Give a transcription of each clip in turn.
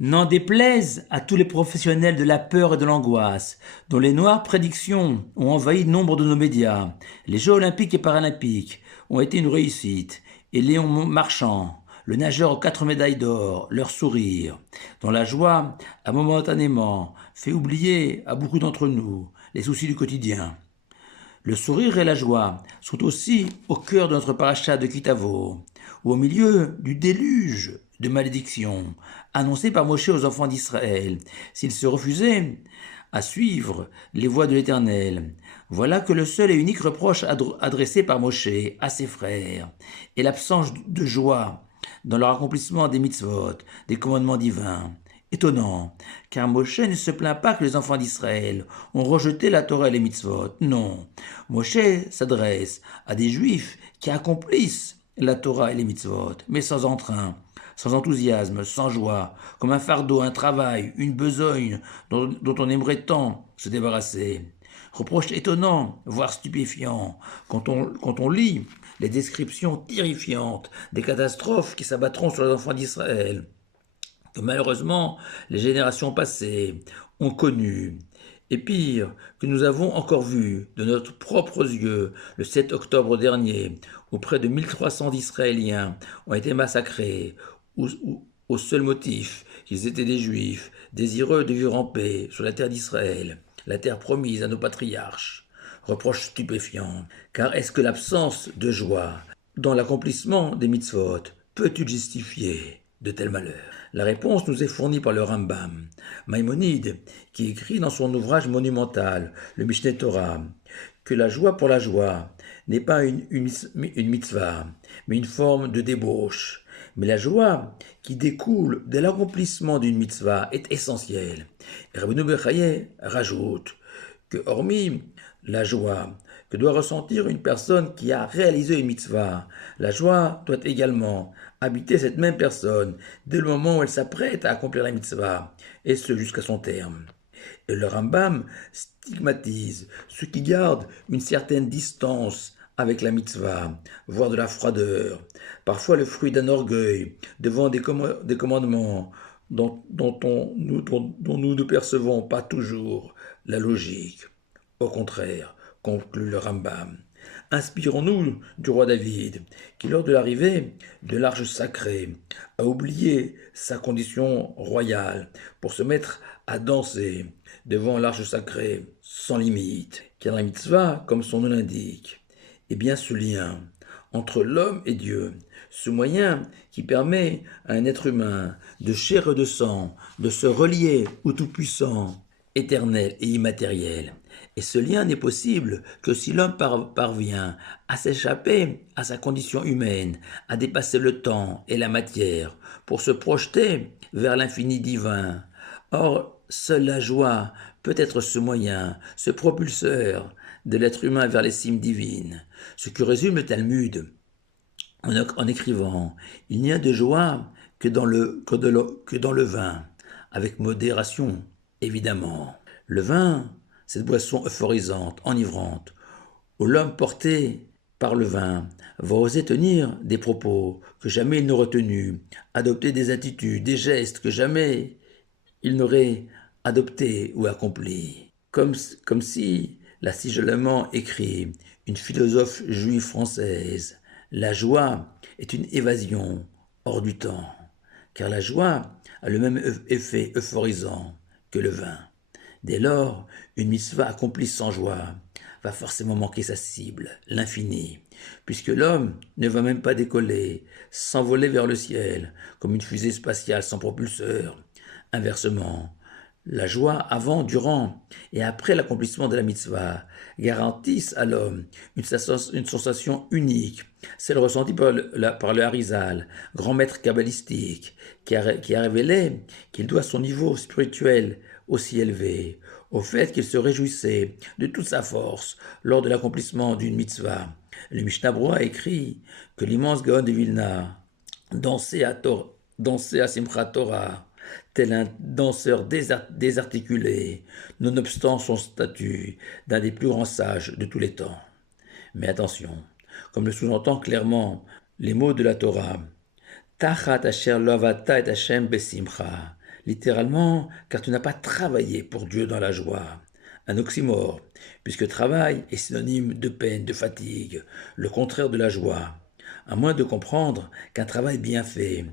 N'en déplaise à tous les professionnels de la peur et de l'angoisse, dont les noires prédictions ont envahi nombre de nos médias, les Jeux olympiques et paralympiques ont été une réussite, et Léon Marchand, le nageur aux 4 médailles d'or, leur sourire, dont la joie a momentanément fait oublier à beaucoup d'entre nous les soucis du quotidien. Le sourire et la joie sont aussi au cœur de notre paracha de Kitavo, ou au milieu du déluge de malédictions annoncé par Moshe aux enfants d'Israël, s'ils se refusaient à suivre les voies de l'Éternel. Voilà que le seul et unique reproche adressé par Moshe à ses frères est l'absence de joie dans leur accomplissement des mitzvot, des commandements divins. Étonnant, car Moshe ne se plaint pas que les enfants d'Israël ont rejeté la Torah et les mitzvot. Non, Moshe s'adresse à des juifs qui accomplissent la Torah et les mitzvot, mais sans entrain, sans enthousiasme, sans joie, comme un fardeau, un travail, une besogne dont on aimerait tant se débarrasser. Reproche étonnant, voire stupéfiant, quand on lit les descriptions terrifiantes des catastrophes qui s'abattront sur les enfants d'Israël, que malheureusement les générations passées ont connu, et pire, que nous avons encore vu de notre propres yeux le 7 octobre dernier, où près de 1300 d'Israéliens ont été massacrés, au seul motif qu'ils étaient des Juifs, désireux de vivre en paix sur la terre d'Israël, la terre promise à nos patriarches. Reproche stupéfiant, car est-ce que l'absence de joie dans l'accomplissement des mitzvot peut-il justifier de tels malheurs? La réponse nous est fournie par le Rambam, Maïmonide, qui écrit dans son ouvrage monumental, le Mishneh Torah, que la joie pour la joie n'est pas une mitzvah, mais une forme de débauche. Mais la joie qui découle de l'accomplissement d'une mitzvah est essentielle. Et Rabbeinu Bechaye rajoute que, hormis la joie que doit ressentir une personne qui a réalisé une mitzvah, la joie doit également habiter cette même personne dès le moment où elle s'apprête à accomplir la mitzvah, et ce jusqu'à son terme. Et le Rambam stigmatise ceux qui gardent une certaine distance avec la mitzvah, voire de la froideur, parfois le fruit d'un orgueil devant des commandements dont nous ne percevons pas toujours la logique. Au contraire, conclut le Rambam, inspirons-nous du roi David, qui lors de l'arrivée de l'arche sacrée a oublié sa condition royale pour se mettre à danser devant l'arche sacrée sans limite, car la mitzvah, comme son nom l'indique, est bien ce lien entre l'homme et Dieu, ce moyen qui permet à un être humain de chair et de sang de se relier au Tout-Puissant, éternel et immatériel. Et ce lien n'est possible que si l'homme parvient à s'échapper à sa condition humaine, à dépasser le temps et la matière, pour se projeter vers l'infini divin. Or, seule la joie peut être ce moyen, ce propulseur de l'être humain vers les cimes divines. Ce que résume le Talmud en écrivant « Il n'y a de joie que dans le vin, avec modération, évidemment. Le vin, cette boisson euphorisante, enivrante, où l'homme porté par le vin va oser tenir des propos que jamais il n'aurait tenus, adopter des attitudes, des gestes que jamais il n'aurait adoptés ou accomplis. Comme si, l'a si joliment écrit une philosophe juive française, la joie est une évasion hors du temps, car la joie a le même effet euphorisant que le vin. Dès lors, une mitzvah accomplie sans joie va forcément manquer sa cible, l'infini, puisque l'homme ne va même pas décoller, s'envoler vers le ciel, comme une fusée spatiale sans propulseur. Inversement, la joie avant, durant et après l'accomplissement de la mitzvah garantissent à l'homme une sensation unique, celle ressentie par le Harizal, grand maître kabbalistique, qui a révélé qu'il doit son niveau spirituel aussi élevé au fait qu'il se réjouissait de toute sa force lors de l'accomplissement d'une mitzvah. Le Mishnah Brura écrit que l'immense Gaon de Vilna dansait à Simchat Torah, tel un danseur désarticulé, nonobstant son statut d'un des plus grands sages de tous les temps. Mais attention, comme le sous-entend clairement les mots de la Torah, Tachat asher lo avata et Hashem besimcha, littéralement, car tu n'as pas travaillé pour Dieu dans la joie. Un oxymore, puisque travail est synonyme de peine, de fatigue, le contraire de la joie. À moins de comprendre qu'un travail bien fait,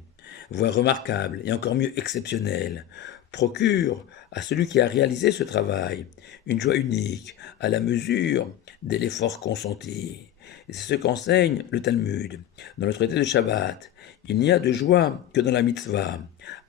voire remarquable et encore mieux exceptionnel, procure à celui qui a réalisé ce travail une joie unique à la mesure de l'effort consenti. Et c'est ce qu'enseigne le Talmud. Dans le traité de Shabbat, il n'y a de joie que dans la mitzvah,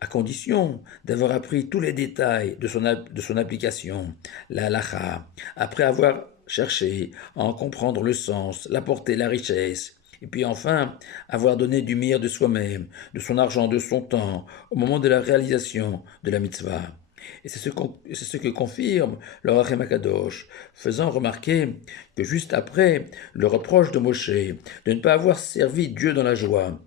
à condition d'avoir appris tous les détails de son application, la halacha, après avoir cherché à en comprendre le sens, la portée, la richesse, et puis enfin, avoir donné du meilleur de soi-même, de son argent, de son temps, au moment de la réalisation de la mitzvah. Et c'est ce que confirme le Rachem Akadosh, faisant remarquer que juste après le reproche de Moshe de ne pas avoir servi Dieu dans la joie,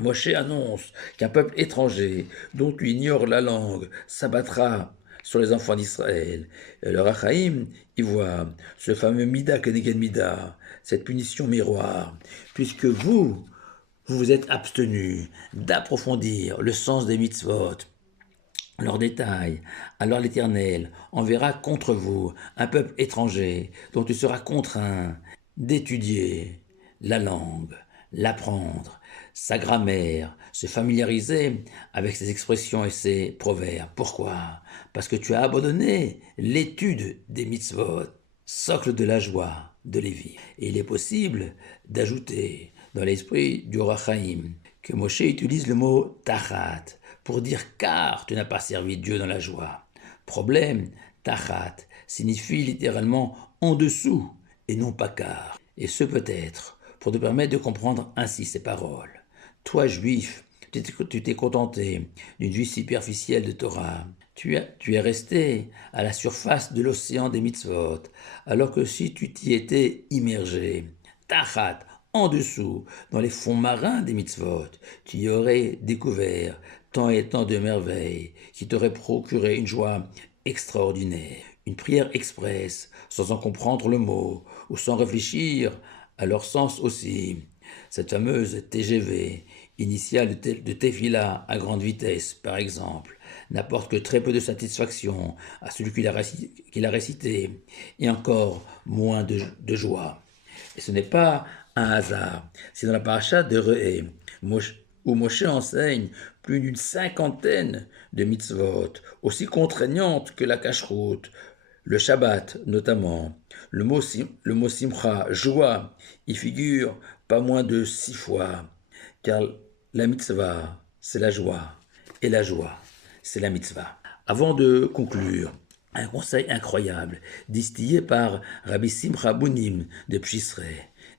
Moshe annonce qu'un peuple étranger, dont tu ignores la langue, s'abattra sur les enfants d'Israël. Et le Rachaïm y voit ce fameux Mida Keneged Mida, cette punition miroir, puisque vous vous êtes abstenus d'approfondir le sens des mitzvot, leurs détails. Alors l'Éternel enverra contre vous un peuple étranger dont tu seras contraint d'étudier la langue, l'apprendre, sa grammaire, se familiariser avec ses expressions et ses proverbes. Pourquoi? Parce que tu as abandonné l'étude des mitzvot, socle de la joie de Lévi. Et il est possible d'ajouter dans l'esprit du Rachaïm que Moshe utilise le mot tachat pour dire car tu n'as pas servi Dieu dans la joie. Problème, tachat signifie littéralement en dessous et non pas car. Et ce peut-être pour te permettre de comprendre ainsi ces paroles. Toi, juif, tu t'es contenté d'une vue superficielle de Torah. Tu es resté à la surface de l'océan des mitzvot, alors que si tu t'y étais immergé, tachat, en dessous, dans les fonds marins des mitzvot, tu y aurais découvert tant et tant de merveilles qui t'auraient procuré une joie extraordinaire, une prière expresse, sans en comprendre le mot, ou sans réfléchir à leur sens aussi. Cette fameuse TGV, initiale de Tefila à grande vitesse, par exemple, n'apporte que très peu de satisfaction à celui qui l'a récité, et encore moins de joie. Et ce n'est pas un hasard. C'est dans la paracha de Re'é, où Moshe enseigne plus d'une cinquantaine de mitzvot, aussi contraignantes que la cacheroute, le Shabbat notamment. Le mot simcha, joie, y figure pas moins de 6 fois, car la mitzvah, c'est la joie, et la joie, c'est la mitzvah. Avant de conclure, un conseil incroyable, distillé par Rabbi Simcha Bunim de Pshisre,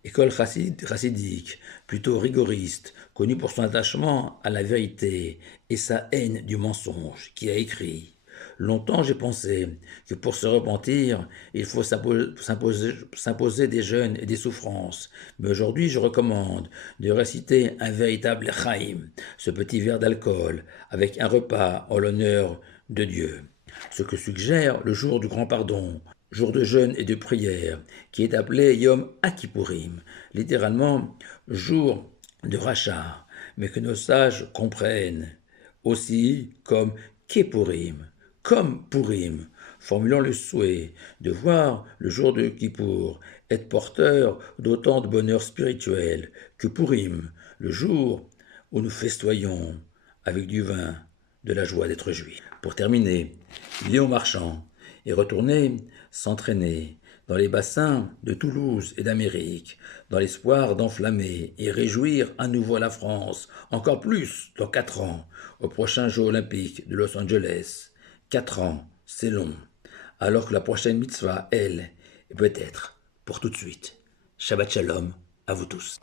école chassidique, plutôt rigoriste, connue pour son attachement à la vérité et sa haine du mensonge, qui a écrit: Longtemps j'ai pensé que pour se repentir, il faut s'imposer des jeûnes et des souffrances. Mais aujourd'hui, je recommande de réciter un véritable Chaim, ce petit verre d'alcool, avec un repas en l'honneur de Dieu. Ce que suggère le jour du grand pardon, jour de jeûne et de prière, qui est appelé Yom Akipurim, littéralement jour de rachat, mais que nos sages comprennent aussi comme Kippurim, comme Purim, formulant le souhait de voir le jour de Kippour être porteur d'autant de bonheur spirituel que Purim, le jour où nous festoyons avec du vin de la joie d'être juif. Pour terminer, Léon Marchand est retourné s'entraîner dans les bassins de Toulouse et d'Amérique, dans l'espoir d'enflammer et réjouir à nouveau la France, encore plus dans 4 ans, aux prochains Jeux olympiques de Los Angeles. 4 ans, c'est long, alors que la prochaine mitzvah, elle, est peut-être pour tout de suite. Shabbat Shalom à vous tous.